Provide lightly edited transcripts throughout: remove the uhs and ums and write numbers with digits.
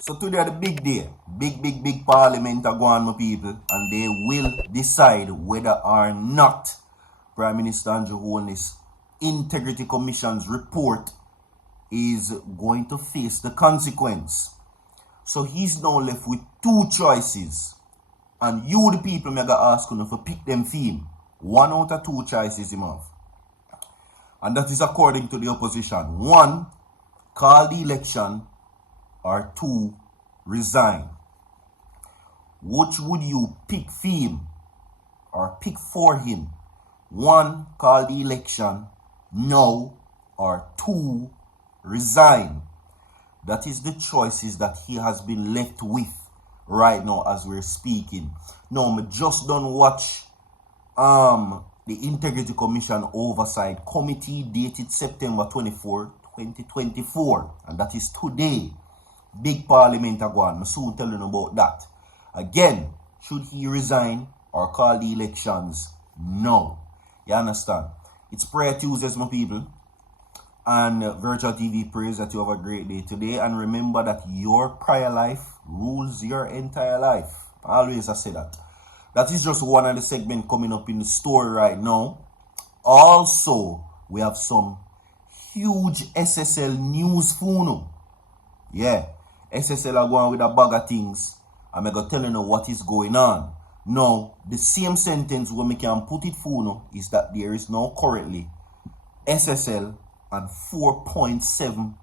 So today the big day. Big parliament are going, my people. And they will decide whether or not Prime Minister Andrew Holness Integrity Commission's report is going to face the consequence. So he's now left with two choices. And you, the people, may ask him to pick them theme. One out of two choices him have. And that is according to the opposition. One, call the election, or two, resign. Which would you pick theme or pick for him? One, call the election, no, or two, resign. That is the choices that he has been left with right now as we're speaking. Now, I just don't watch the Integrity Commission Oversight Committee dated September 24, 2024. And that is today. Big parliament again. I'm soon telling you about that. Again, should he resign or call the elections? No. You understand? It's Prayer Tuesdays, my people. And Virtual TV prays that you have a great day today. And remember that your prayer life rules your entire life. Always I say that. That is just one of the segments coming up in the store right now. Also, we have some huge SSL news funnel. Yeah, SSL are going with a bag of things. I'm going to tell you what is going on. Now, the same sentence when we can put it funnel is that there is now currently SSL and $4.7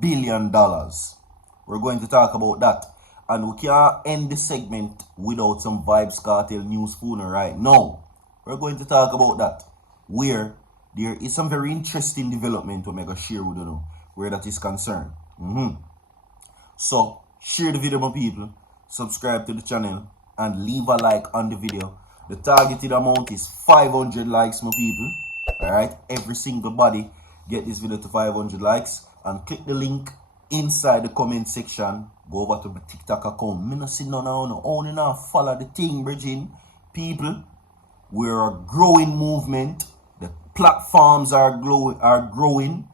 billion. We're going to talk about that. And we can't end the segment without some Vybz Kartel news funnel right now. We're going to talk about that. Where there is some very interesting development we're going to share with you where that is concerned. So, share the video, my people. Subscribe to the channel. And leave a like on the video. The targeted amount is 500 likes, my people. Alright? Every single body get this video to 500 likes. And click the link inside the comment section. Go over to my TikTok account. Me not see none of only now follow the thing, bridging. People, we're a growing movement. The platforms are growing.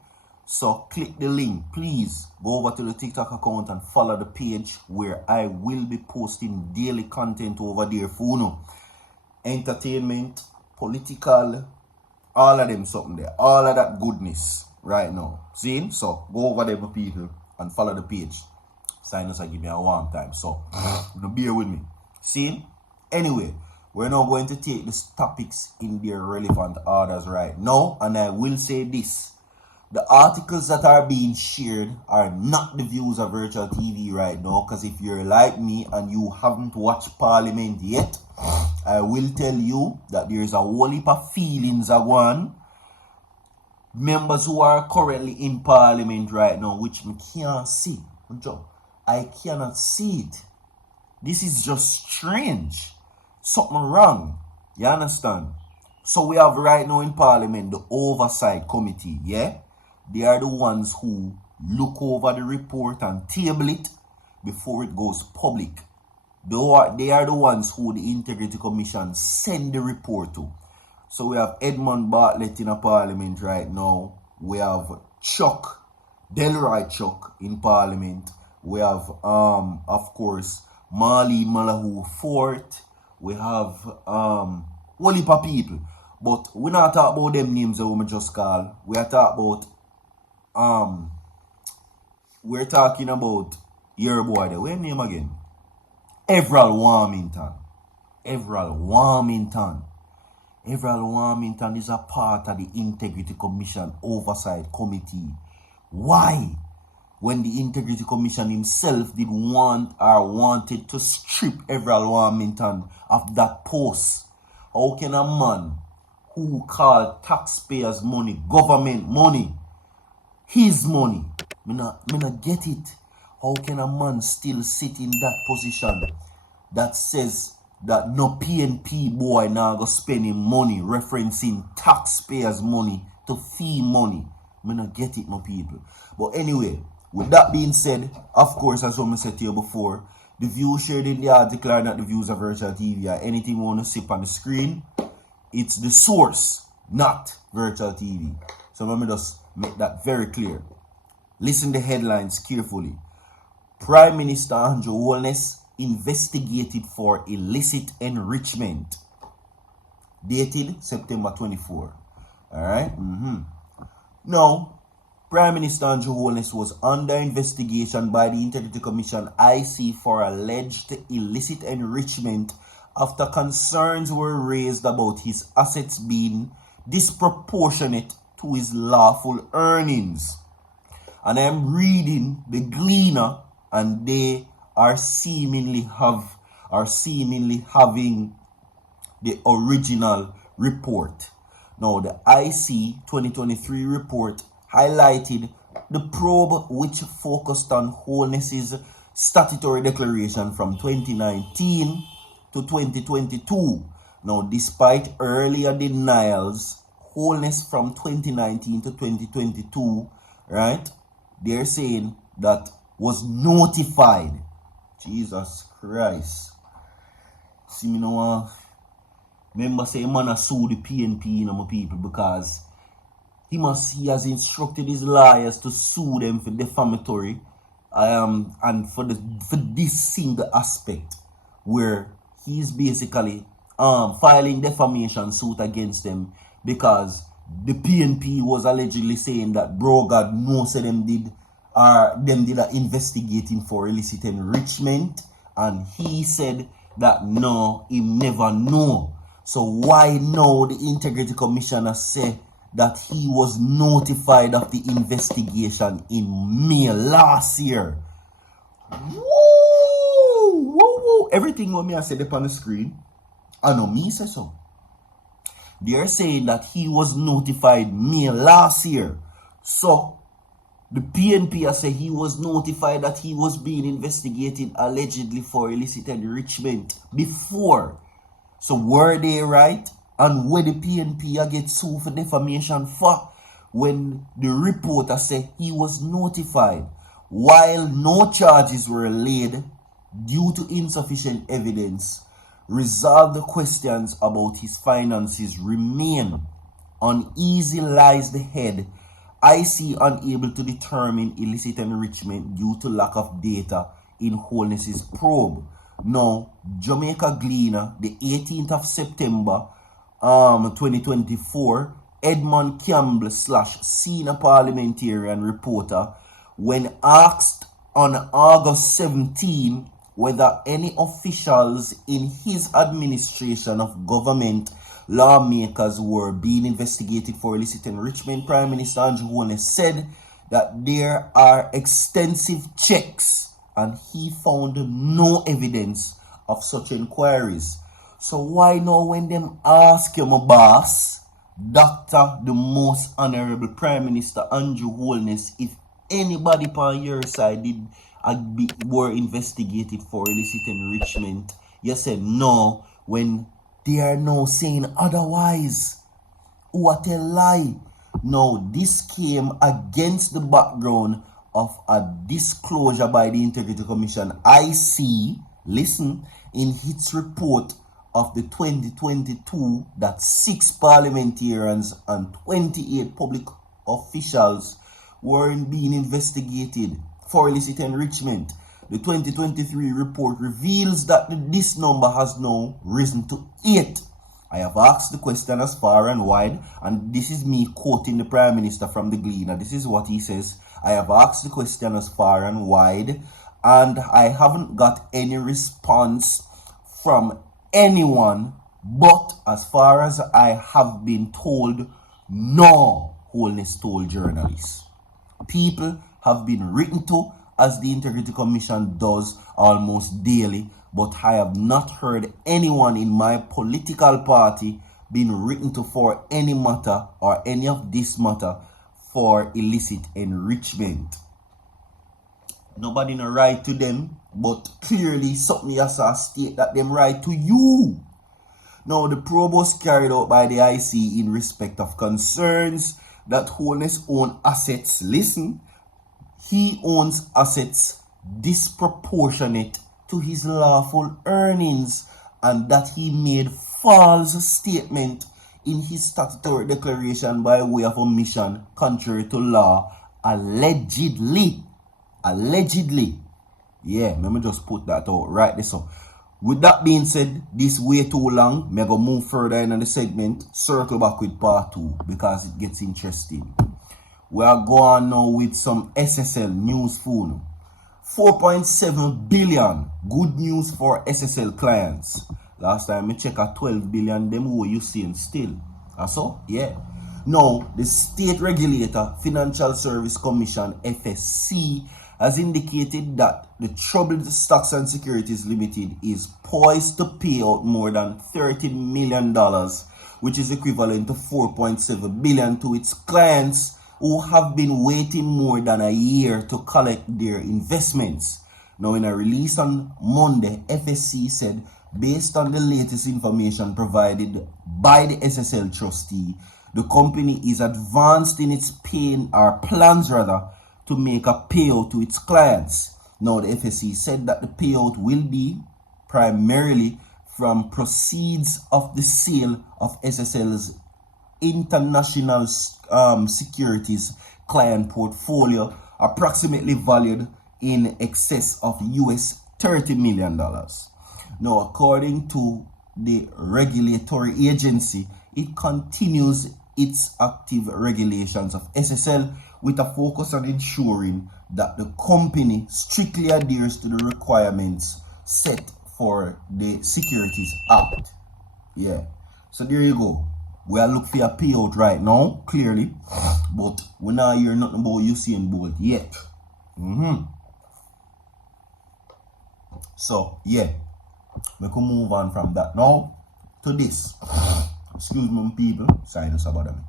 So click the link. Please go over to the TikTok account and follow the page where I will be posting daily content over there for you. Entertainment, political, all of them something there. All of that goodness right now. See? So go over there, people, and follow the page. Sign us and give me a warm time. So bear with me. See? Anyway, we're now going to take these topics in their relevant orders right now. And I will say this. The articles that are being shared are not the views of Virtual TV right now. Because if you're like me and you haven't watched Parliament yet, I will tell you that there's a whole heap of feelings of one. Members who are currently in Parliament right now, which me can't see. I cannot see it. This is just strange. Something wrong. You understand? So we have right now in Parliament the Oversight Committee, yeah? They are the ones who look over the report and table it before it goes public. They are the ones who the Integrity Commission send the report to. So we have Edmund Bartlett in a Parliament right now. We have Delroy Chuck in Parliament. We have, of course, Marley Malahu Fort. We have whole heap of people. But we're not talking about them names that we just call. We are talking about we're talking about your boy there. What's name again? Everall Warmington. Everall Warmington is a part of the Integrity Commission Oversight Committee. Why? When the Integrity Commission himself did wanted to strip Everall Warmington of that post. How can a man who called taxpayers' money, government money, his money? Me not get it. How can a man still sit in that position that says that no PNP boy now go spending money, referencing taxpayers' money to fee money? Me not get it, my people. But anyway, with that being said, of course, as I said to you before, the views shared in the article are not the views of Virtual TV or anything you want to see on the screen. It's the source, not Virtual TV. So let me just make that very clear. Listen to the headlines carefully. Prime Minister Andrew Holness investigated for illicit enrichment. Dated September 24. Alright? Now, Prime Minister Andrew Holness was under investigation by the Integrity Commission IC for alleged illicit enrichment after concerns were raised about his assets being disproportionate to his lawful earnings. And I am reading the Gleaner, and they are seemingly having the original report. Now, the IC 2023 report highlighted the probe which focused on Holness's statutory declaration from 2019 to 2022. Now, despite earlier denials, Holness from 2019 to 2022, right, they're saying that was notified. Jesus Christ. See, me no remember say man a sue the PNP, you know, my people, because he has instructed his lawyers to sue them for defamatory and for this single aspect where he's basically filing defamation suit against them because the PNP was allegedly saying that bro God knows them did investigating for illicit enrichment, and he said that no, he never know. So why now the Integrity Commissioner say that he was notified of the investigation in May last year? Woo! Everything what me I said up on the screen, I know me say so. They are saying that he was notified May last year. So the PNP say he was notified that he was being investigated allegedly for illicit enrichment before. So were they right? And where the PNP get sued for defamation for when the reporter said he was notified while no charges were laid due to insufficient evidence, resolved the questions about his finances remain. Uneasy lies the head. IC unable to determine illicit enrichment due to lack of data in Holness's probe. Now, Jamaica Gleaner, the 18th of September 2024, Edmund Campbell / senior parliamentarian reporter, when asked on August 17 whether any officials in his administration of government lawmakers were being investigated for illicit enrichment, Prime Minister Andrew Holness said that there are extensive checks and he found no evidence of such inquiries. So why now when them ask you, my boss, Dr. the Most Honorable Prime Minister Andrew Holness, if anybody on your side were investigated for illicit enrichment, you said no, when they are now saying otherwise? What a lie. Now, this came against the background of a disclosure by the Integrity Commission IC, listen, in its report of the 2022 that 6 parliamentarians and 28 public officials were being investigated for illicit enrichment. The 2023 report reveals that this number has now risen to 8. I have asked the question as far and wide, and this is me quoting the Prime Minister from the Gleaner. This is what he says. I have asked the question as far and wide, and I haven't got any response from anyone, but as far as I have been told, no, Holness told journalists. People have been written to, as the Integrity Commission does almost daily, but I have not heard anyone in my political party being written to for any matter or any of this matter for illicit enrichment. Nobody no write to them, but clearly something has a state that them write to you. Now, the probe was carried out by the IC in respect of concerns that Holness own assets. Listen, he owns assets disproportionate to his lawful earnings, and that he made false statement in his statutory declaration by way of omission contrary to law, allegedly. Yeah, let me just put that out right there. So, with that being said, this way too long. Me go move further in the segment. Circle back with part 2 because it gets interesting. We are going now with some SSL news phone. 4.7 billion. Good news for SSL clients. Last time I check at 12 billion, them who you seeing still. So, yeah. Now, the state regulator, Financial Service Commission, FSC, has indicated that the Troubled Stocks and Securities Limited is poised to pay out more than $13 million, which is equivalent to 4.7 billion to its clients who have been waiting more than a year to collect their investments. Now, in a release on Monday, FSC said, based on the latest information provided by the SSL trustee, the company is advanced in its plans to make a payout to its clients. Now, the FSC said that the payout will be primarily from proceeds of the sale of SSL's international securities client portfolio, approximately valued in excess of US $30 million. Now, according to the regulatory agency, it continues its active regulations of SSL with a focus on ensuring that the company strictly adheres to the requirements set for the Securities Act. Yeah. So there you go. We are looking for a payout right now, clearly. But we're not hearing nothing about Usain Bolt yet. So, yeah. We can move on from that now to this. Excuse me, people. Sinus about me.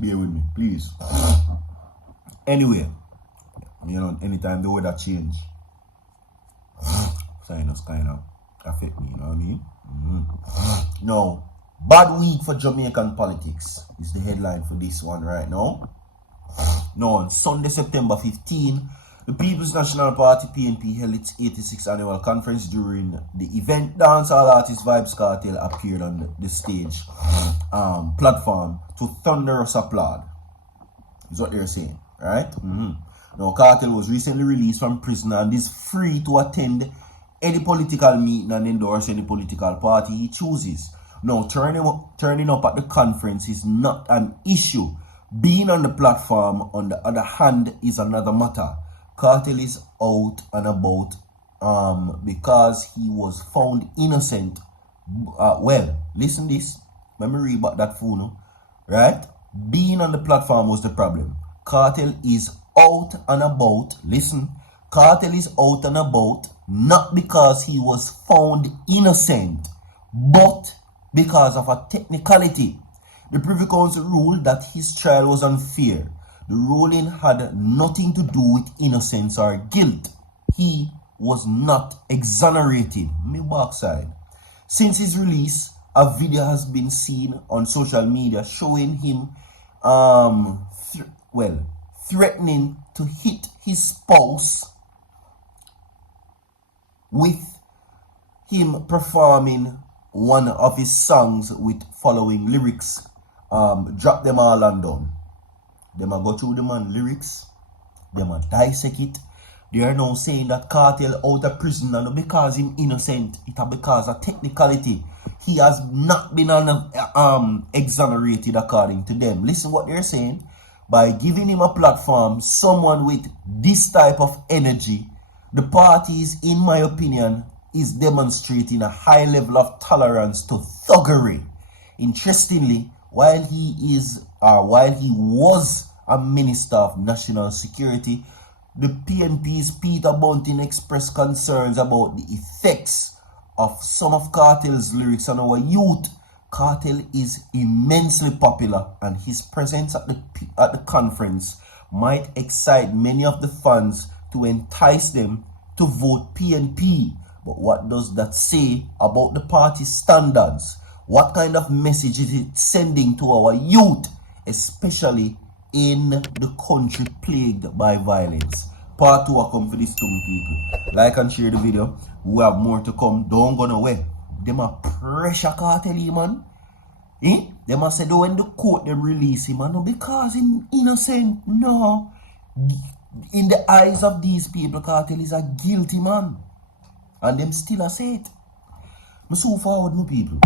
Bear with me, please. Anyway, anytime the weather change, sinus kind of affect me, you know what I mean? Now, bad week for Jamaican politics is the headline for this one right now. Now, on Sunday, September 15, the People's National Party, PNP, held its 86th annual conference. During the event, dancehall artist Vybz Kartel appeared on the stage platform to thunderous applaud. Is what they're saying, right? Now, Kartel was recently released from prison and is free to attend any political meeting and endorse any political party he chooses. Now, turning up at the conference is not an issue. Being on the platform, on the other hand, is another matter. Kartel is out and about because he was found innocent. Well, listen this. Let me read back that phone, right? Being on the platform was the problem. Kartel is out and about. Listen. Kartel is out and about not because he was found innocent, but because of a technicality. The Privy Council ruled that his trial was unfair. The ruling had nothing to do with innocence or guilt. He was not exonerated. Me backside. Since his release, a video has been seen on social media showing him threatening to hit his spouse, with him performing one of his songs with following lyrics. Drop them all and down. Them a go through the man lyrics. Them a dissect it. They are now saying that Kartel out of prison and because him innocent. It a because of technicality. He has not been exonerated according to them. Listen what they're saying. By giving him a platform, someone with this type of energy, the parties, in my opinion, is demonstrating a high level of tolerance to thuggery. Interestingly, while he was a Minister of National Security, the PNP's Peter Bunting expressed concerns about the effects of some of Kartel's lyrics on our youth. Kartel is immensely popular, and his presence at the conference might excite many of the fans to entice them to vote PNP. But what does that say about the party's standards? What kind of message is it sending to our youth, especially in the country plagued by violence? Part 2 will come for this two people. Like and share the video. We have more to come. Don't go nowhere. Them a pressure Kartel, man. Them a say when the court them release him, man, no, because him innocent. No. In the eyes of these people, Kartel is a guilty man. And them still a say it. I so forward, my people.